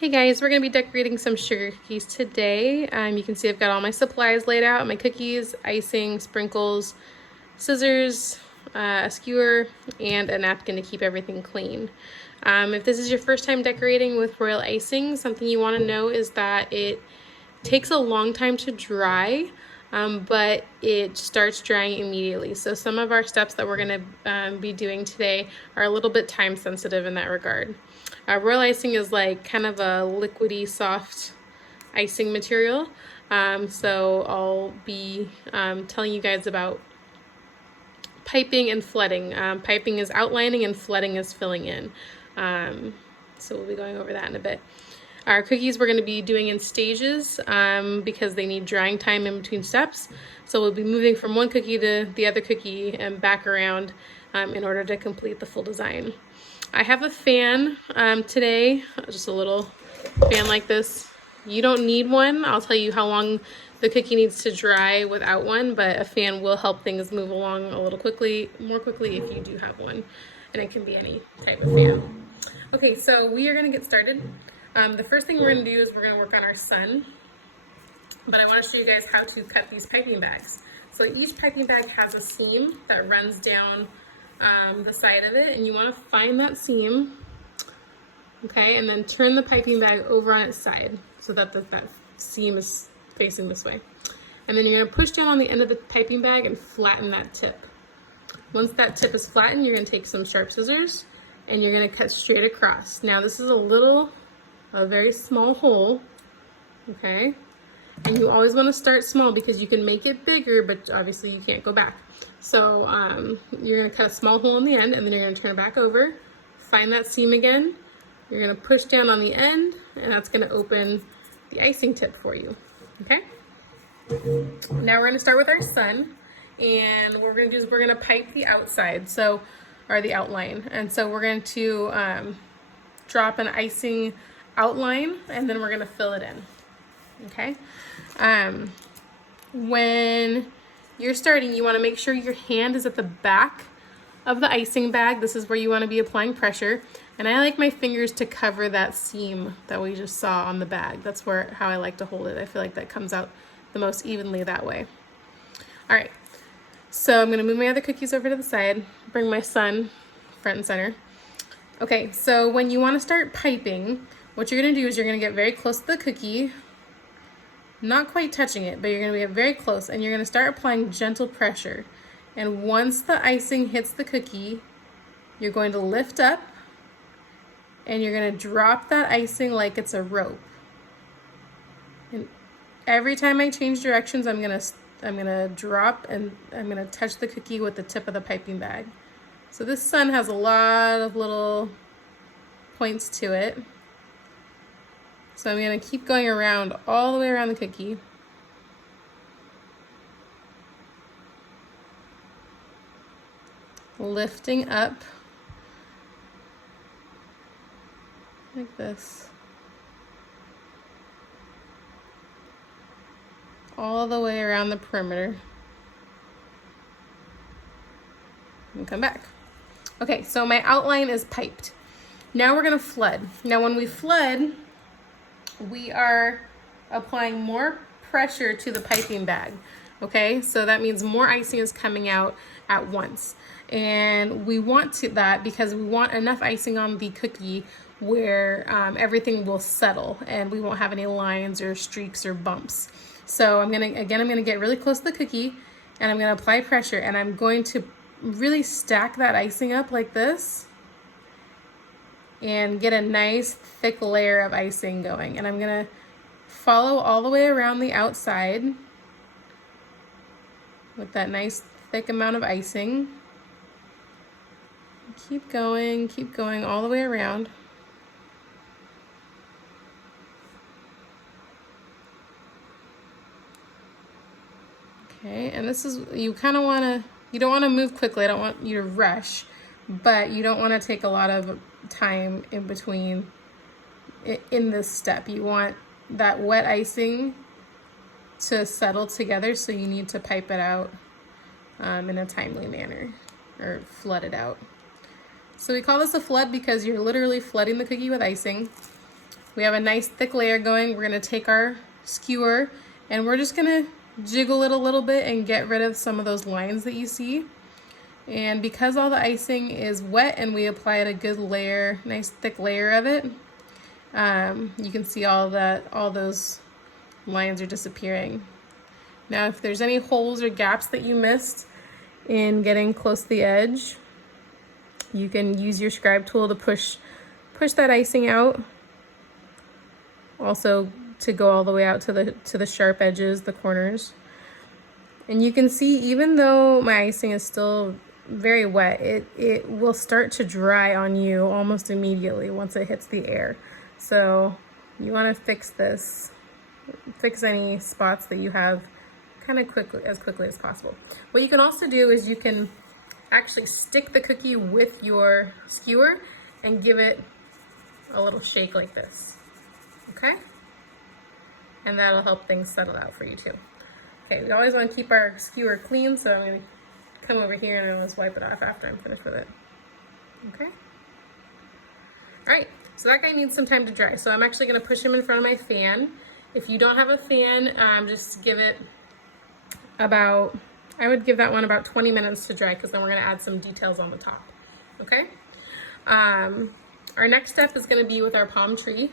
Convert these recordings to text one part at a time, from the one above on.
Hey guys, we're going to be decorating some sugar cookies today. You can see I've got all my supplies laid out, my cookies, icing, sprinkles, scissors, a skewer, and a napkin to keep everything clean. If this is your first time decorating with royal icing, something you want to know is that it takes a long time to dry, but it starts drying immediately. So some of our steps that we're going to be doing today are a little bit time sensitive in that regard. Royal icing is like kind of a liquidy, soft icing material. So I'll be telling you guys about piping and flooding. Piping is outlining and flooding is filling in. So we'll be going over that in a bit. Our cookies we're going to be doing in stages because they need drying time in between steps. So we'll be moving from one cookie to the other cookie and back around in order to complete the full design. I have a fan today, just a little fan like this. You don't need one. I'll tell you how long the cookie needs to dry without one, but a fan will help things move along a little more quickly if you do have one. And it can be any type of fan. Okay, so we are gonna get started. The first thing we're gonna do is we're gonna work on our sun, but I wanna show you guys how to cut these piping bags. So each piping bag has a seam that runs down the side of it, and you want to find that seam, okay, and then turn the piping bag over on its side so that that seam is facing this way. And then you're going to push down on the end of the piping bag and flatten that tip. Once that tip is flattened, you're going to take some sharp scissors and you're going to cut straight across. Now this is a very small hole, okay, and you always want to start small because you can make it bigger, but obviously you can't go back. So you're going to cut a small hole in the end, and then you're going to turn it back over, find that seam again, you're going to push down on the end, and that's going to open the icing tip for you, okay? Now we're going to start with our sun, and what we're going to do is we're going to pipe the outside, or the outline. And so we're going to drop an icing outline, and then we're going to fill it in, okay? When you're starting, you want to make sure your hand is at the back of the icing bag. This is where you want to be applying pressure. And I like my fingers to cover that seam that we just saw on the bag. That's how I like to hold it. I feel like that comes out the most evenly that way. All right, so I'm going to move my other cookies over to the side, bring my sun front and center. Okay, so when you want to start piping, what you're going to do is you're going to get very close to the cookie, not quite touching it, but you're going to get very close, and you're going to start applying gentle pressure. And once the icing hits the cookie, you're going to lift up and you're going to drop that icing like it's a rope. And every time I change directions, I'm going to drop and I'm going to touch the cookie with the tip of the piping bag. So this sun has a lot of little points to it. So I'm going to keep going around all the way around the cookie. Lifting up like this. All the way around the perimeter. And come back. Okay, so my outline is piped. Now we're going to flood. Now when we flood, we are applying more pressure to the piping bag, okay? So that means more icing is coming out at once. And we want that because we want enough icing on the cookie where everything will settle and we won't have any lines or streaks or bumps. So I'm gonna get really close to the cookie and I'm gonna apply pressure, and I'm going to really stack that icing up like this and get a nice thick layer of icing going. And I'm gonna follow all the way around the outside with that nice thick amount of icing. Keep going all the way around. Okay, and this is, you don't want to move quickly. I don't want you to rush, but you don't want to take a lot of time in between in this step. You want that wet icing to settle together, so you need to pipe it out in a timely manner, or flood it out. So we call this a flood because you're literally flooding the cookie with icing. we have a nice thick layer going. We're gonna take our skewer and we're just gonna jiggle it a little bit and get rid of some of those lines that you see. And because all the icing is wet and we applied a good layer, nice thick layer of it, you can see all those lines are disappearing. Now, if there's any holes or gaps that you missed in getting close to the edge, you can use your scribe tool to push that icing out. Also to go all the way out to the sharp edges, the corners. And you can see, even though my icing is still very wet, it will start to dry on you almost immediately once it hits the air. So you want to fix any spots that you have kind of as quickly as possible. What you can also do is you can actually stick the cookie with your skewer and give it a little shake like this, okay? And that'll help things settle out for you too. Okay, we always want to keep our skewer clean, so I'm going to come over here and I'll just wipe it off after I'm finished with it. Okay? All right, so that guy needs some time to dry, so I'm actually going to push him in front of my fan. If you don't have a fan, just give it about, I would give that one about 20 minutes to dry, because then we're going to add some details on the top. Okay? Our next step is going to be with our palm tree.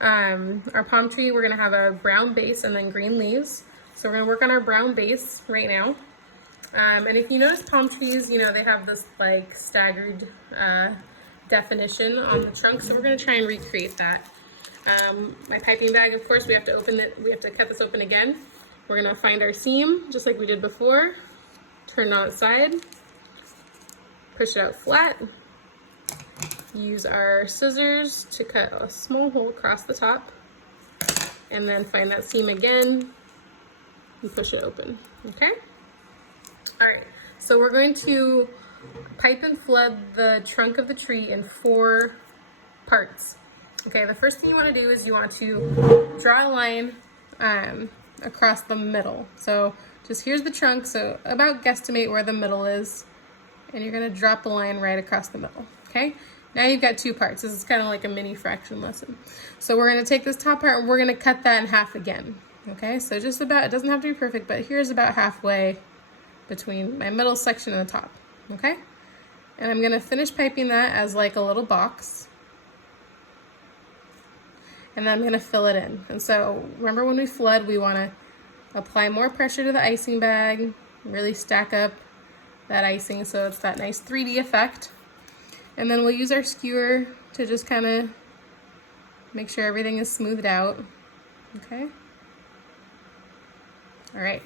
Our palm tree, we're going to have a brown base and then green leaves. So we're going to work on our brown base right now. And if you notice palm trees, you know, they have this like staggered definition on the trunk. So we're going to try and recreate that. My piping bag, of course, we have to open it. We have to cut this open again. We're going to find our seam just like we did before. Turn it on its side. Push it out flat. Use our scissors to cut a small hole across the top, and then find that seam again and push it open. Okay? All right, so we're going to pipe and flood the trunk of the tree in 4 parts. Okay, the first thing you want to do is you want to draw a line across the middle. So just here's the trunk, so about guesstimate where the middle is, and you're going to drop the line right across the middle. Okay? Now you've got 2 parts. This is kind of like a mini fraction lesson. So we're going to take this top part and we're going to cut that in half again. Okay, so just about, it doesn't have to be perfect, but here's about halfway between my middle section and the top. Okay, and I'm going to finish piping that as like a little box. And then I'm going to fill it in. And so remember, when we flood, we want to apply more pressure to the icing bag, really stack up that icing so it's that nice 3D effect. And then we'll use our skewer to just kind of make sure everything is smoothed out. Okay. All right.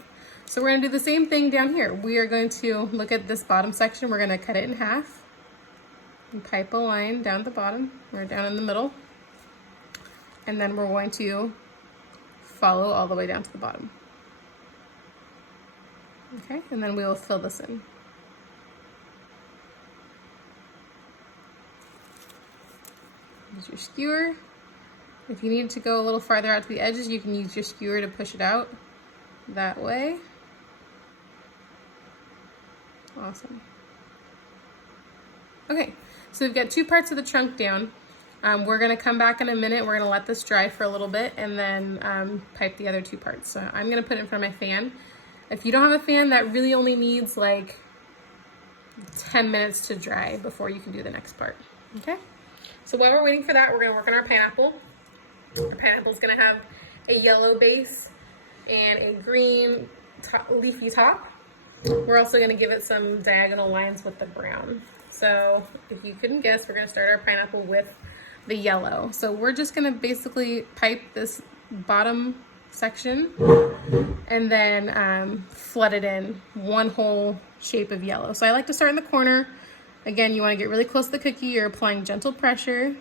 So we're going to do the same thing down here. We are going to look at this bottom section. We're going to cut it in half and pipe a line down the bottom or down in the middle. And then we're going to follow all the way down to the bottom. Okay. And then we will fill this in. Use your skewer. If you need to go a little farther out to the edges, you can use your skewer to push it out that way. Awesome. Okay, so we've got 2 parts of the trunk down. We're going to come back in a minute. We're going to let this dry for a little bit and then pipe the other 2 parts. So I'm going to put it in front of my fan. If you don't have a fan, that really only needs like 10 minutes to dry before you can do the next part. Okay? So while we're waiting for that, we're going to work on our pineapple. Our pineapple is going to have a yellow base and a green leafy top. We're also going to give it some diagonal lines with the brown. So if you couldn't guess, we're going to start our pineapple with the yellow. So we're just going to basically pipe this bottom section and then flood it in one whole shape of yellow. So I like to start in the corner. Again, you want to get really close to the cookie. You're applying gentle pressure.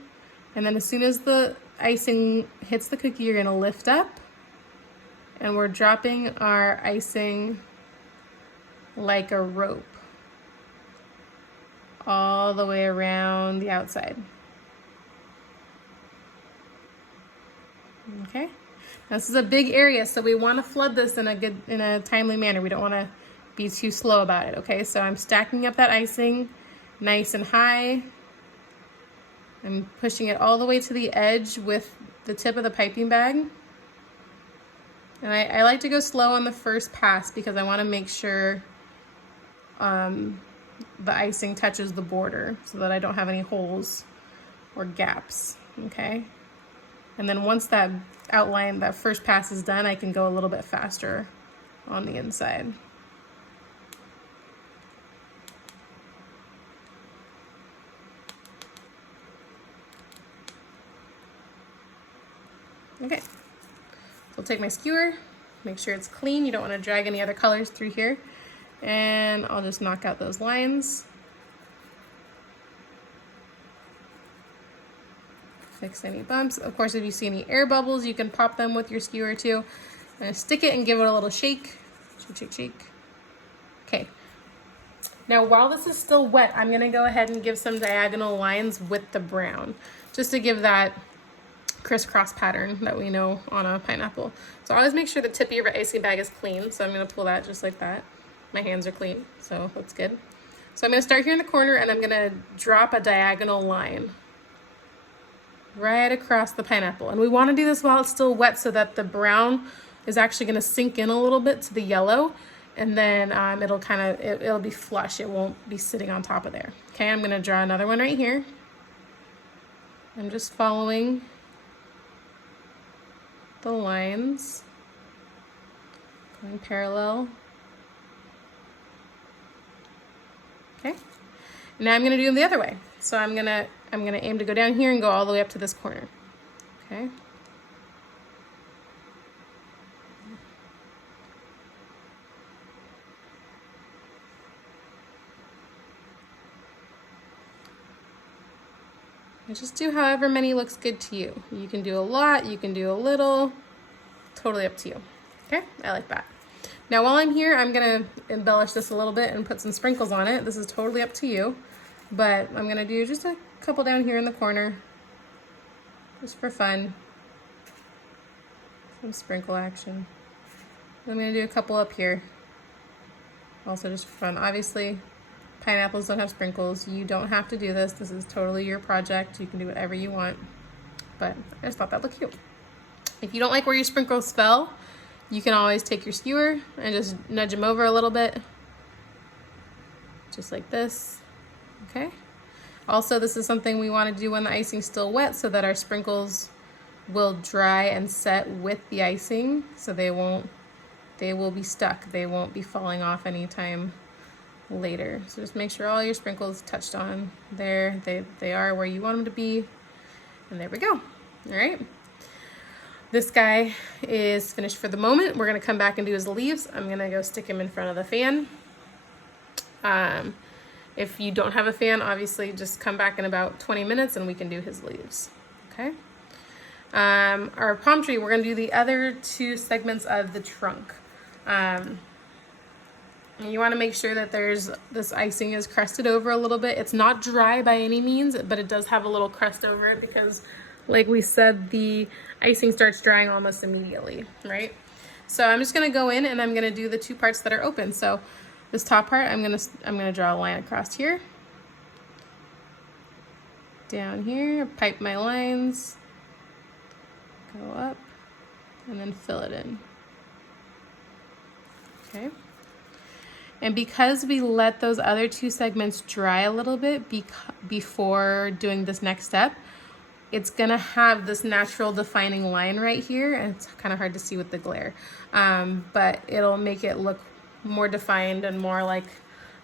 And then as soon as the icing hits the cookie, you're going to lift up. And we're dropping our icing like a rope all the way around the outside. Okay. Now, this is a big area, so we want to flood this in a timely manner. We don't want to be too slow about it. Okay, so I'm stacking up that icing nice and high. I'm pushing it all the way to the edge with the tip of the piping bag. And I like to go slow on the first pass because I want to make sure the icing touches the border so that I don't have any holes or gaps, okay? And then once that outline, that first pass is done, I can go a little bit faster on the inside. Okay, so I'll take my skewer, make sure it's clean. You don't want to drag any other colors through here. And I'll just knock out those lines. Fix any bumps. Of course, if you see any air bubbles, you can pop them with your skewer too. And stick it and give it a little shake. Shake, shake, shake. Okay. Now, while this is still wet, I'm gonna go ahead and give some diagonal lines with the brown, just to give that crisscross pattern that we know on a pineapple. So always make sure the tip of your icing bag is clean. So I'm gonna pull that just like that. My hands are clean, so that's good. So I'm gonna start here in the corner and I'm gonna drop a diagonal line right across the pineapple. And we wanna do this while it's still wet so that the brown is actually gonna sink in a little bit to the yellow, and then it'll be flush. It won't be sitting on top of there. Okay, I'm gonna draw another one right here. I'm just following the lines, going parallel. Okay, now I'm gonna do them the other way. So I'm gonna aim to go down here and go all the way up to this corner. Okay. And just do however many looks good to you. You can do a lot, you can do a little, totally up to you. Okay, I like that. Now while I'm here, I'm gonna embellish this a little bit and put some sprinkles on it. This is totally up to you, but I'm gonna do just a couple down here in the corner, just for fun. Some sprinkle action. I'm gonna do a couple up here, also just for fun. Obviously, pineapples don't have sprinkles. You don't have to do this. This is totally your project. You can do whatever you want, but I just thought that looked cute. If you don't like where your sprinkles fell, you can always take your skewer and just nudge them over a little bit, just like this, okay? Also, this is something we want to do when the icing's still wet so that our sprinkles will dry and set with the icing, so they will be stuck. They won't be falling off anytime later. So just make sure all your sprinkles touched on there. They are where you want them to be. And there we go. All right. This guy is finished for the moment. We're gonna come back and do his leaves. I'm gonna go stick him in front of the fan. If you don't have a fan, obviously just come back in about 20 minutes and we can do his leaves, okay? Our palm tree, we're gonna do the other two segments of the trunk. And you wanna make sure that this icing is crusted over a little bit. It's not dry by any means, but it does have a little crust over it because, like we said, the icing starts drying almost immediately, right? So I'm just gonna go in and I'm gonna do the two parts that are open. So this top part, I'm gonna draw a line across here, down here, pipe my lines, go up, and then fill it in. Okay. And because we let those other two segments dry a little bit before doing this next step, it's gonna have this natural defining line right here, and it's kind of hard to see with the glare, but it'll make it look more defined and more like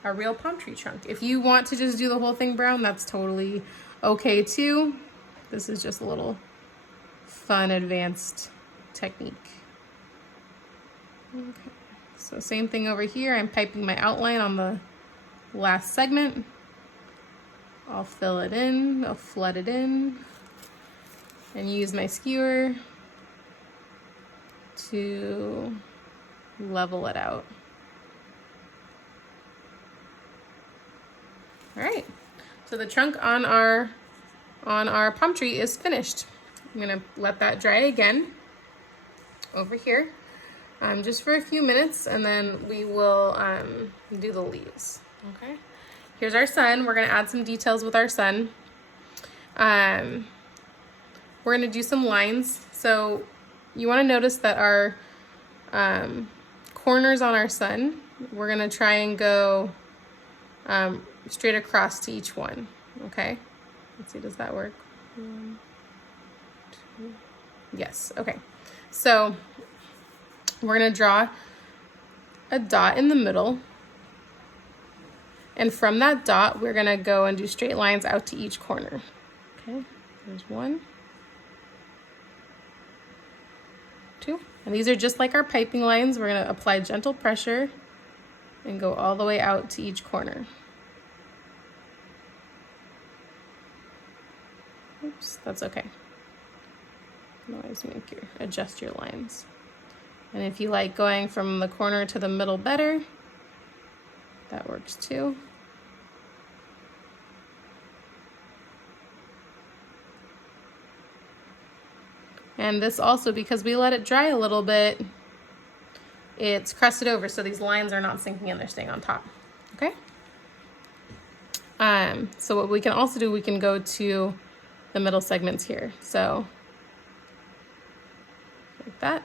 a real palm tree trunk. If you want to just do the whole thing brown, that's totally okay too. This is just a little fun advanced technique. Okay, so same thing over here. I'm piping my outline on the last segment. I'll fill it in, I'll flood it in, and use my skewer to level it out. All right, so the trunk on our palm tree is finished. I'm gonna let that dry again over here, just for a few minutes, and then we will do the leaves. Okay, here's our sun. We're gonna add some details with our sun. we're gonna do some lines. So you wanna notice that our corners on our sun, we're gonna try and go straight across to each one, okay? Let's see, does that work? 1, 2, yes, okay. So we're gonna draw a dot in the middle, and from that dot, we're gonna go and do straight lines out to each corner. Okay, there's 1, 2, and these are just like our piping lines. We're gonna apply gentle pressure and go all the way out to each corner. Oops, that's okay. Always adjust your lines. And if you like going from the corner to the middle better, that works too. And this also, because we let it dry a little bit, it's crusted over, so these lines are not sinking in, they're staying on top, okay? So what we can also do, we can go to the middle segments here. So, like that.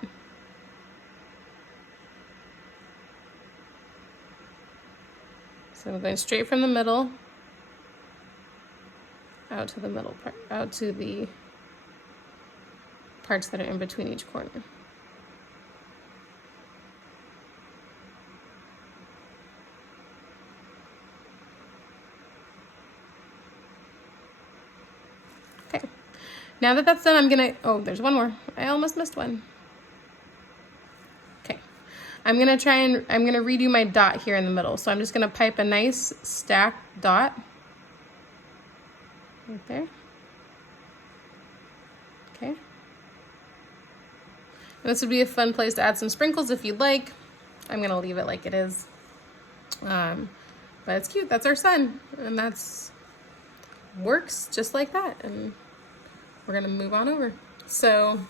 So we're going straight from the middle out to the middle part, out to the parts that are in between each corner. Okay, now that that's done, I'm gonna, oh, there's one more. I almost missed one. Okay, I'm gonna redo my dot here in the middle. So I'm just gonna pipe a nice stacked dot right there. Okay. And this would be a fun place to add some sprinkles if you'd like. I'm gonna leave it like it is. But it's cute, that's our sun. And that's works just like that. And we're gonna move on over. So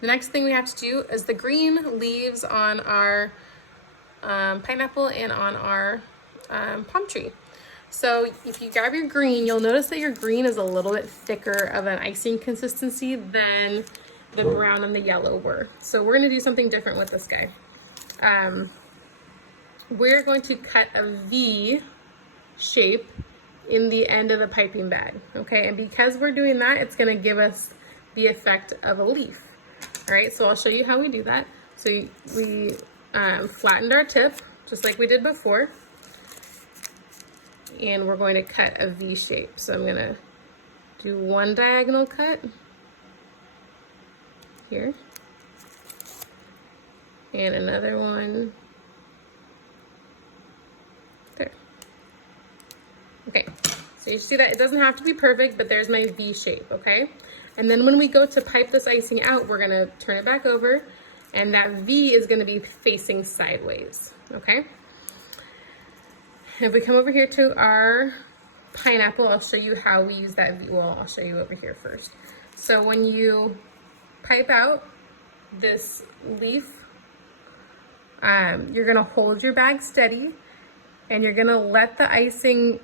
the next thing we have to do is the green leaves on our pineapple and on our palm tree. So if you grab your green, you'll notice that your green is a little bit thicker of an icing consistency than the brown and the yellow were. So we're gonna do something different with this guy. We're going to cut a V shape in the end of the piping bag, okay? And because we're doing that, it's gonna give us the effect of a leaf. All right, so I'll show you how we do that. So we flattened our tip, just like we did before. And we're going to cut a V shape. So I'm gonna do one diagonal cut here. And another one there. Okay, so you see that it doesn't have to be perfect, but there's my V shape, okay? And then when we go to pipe this icing out, we're gonna turn it back over, and that V is gonna be facing sideways, okay? If we come over here to our pineapple, I'll show you how we use that V. Well, I'll show you over here first. So when you pipe out this leaf, you're gonna hold your bag steady, and you're gonna let the icing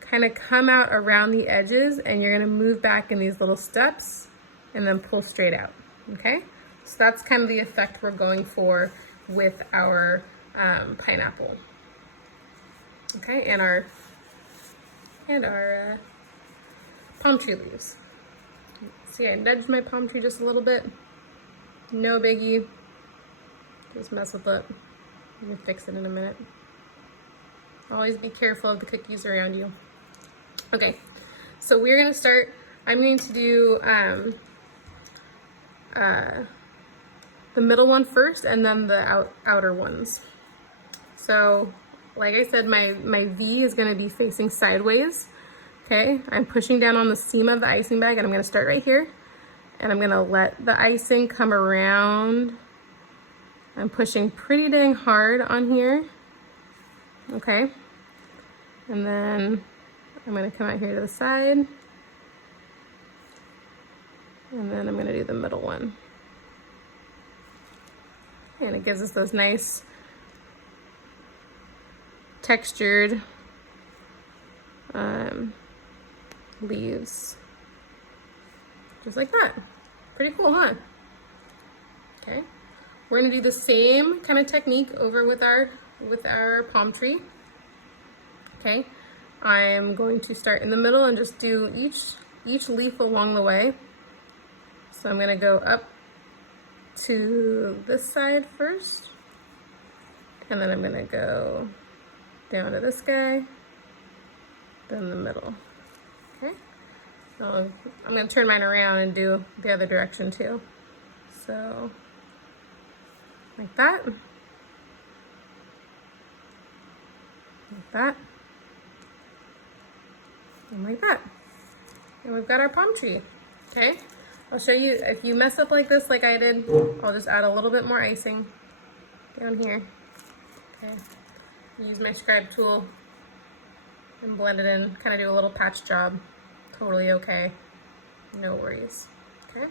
kind of come out around the edges, and you're gonna move back in these little steps and then pull straight out, okay? So that's kind of the effect we're going for with our pineapple. Okay, and our palm tree leaves. See, I nudged my palm tree just a little bit. No biggie. Just mess with it. Let me fix it in a minute. Always be careful of the cookies around you. Okay, so we're gonna start. I'm going to do the middle one first, and then the outer ones. So, like I said, my V is gonna be facing sideways. Okay, I'm pushing down on the seam of the icing bag, and I'm gonna start right here, and I'm gonna let the icing come around. I'm pushing pretty dang hard on here. Okay, and then I'm gonna come out here to the side, and then I'm gonna do the middle one. And it gives us those nice textured leaves. just like that. Pretty cool, huh? Okay, we're gonna do the same kind of technique over with our palm tree. Okay, I'm going to start in the middle and just do each leaf along the way. So I'm gonna go up to this side first, and then I'm gonna go down to this guy, then the middle. Okay, so I'm gonna turn mine around and do the other direction too. So like that, like that, and like that. And we've got our palm tree. Okay, I'll show you if you mess up like this, like I did, I'll just add a little bit more icing down here. Okay, use my scribe tool and blend it in, kind of do a little patch job. Totally okay, no worries. Okay,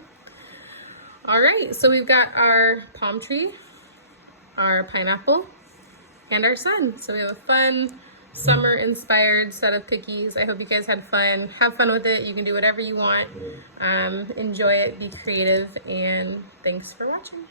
all right, so we've got our palm tree, our pineapple, and our sun. So we have a fun summer inspired set of cookies. I hope you guys had fun. Have fun with it. You can do whatever you want. Enjoy it, be creative, and thanks for watching.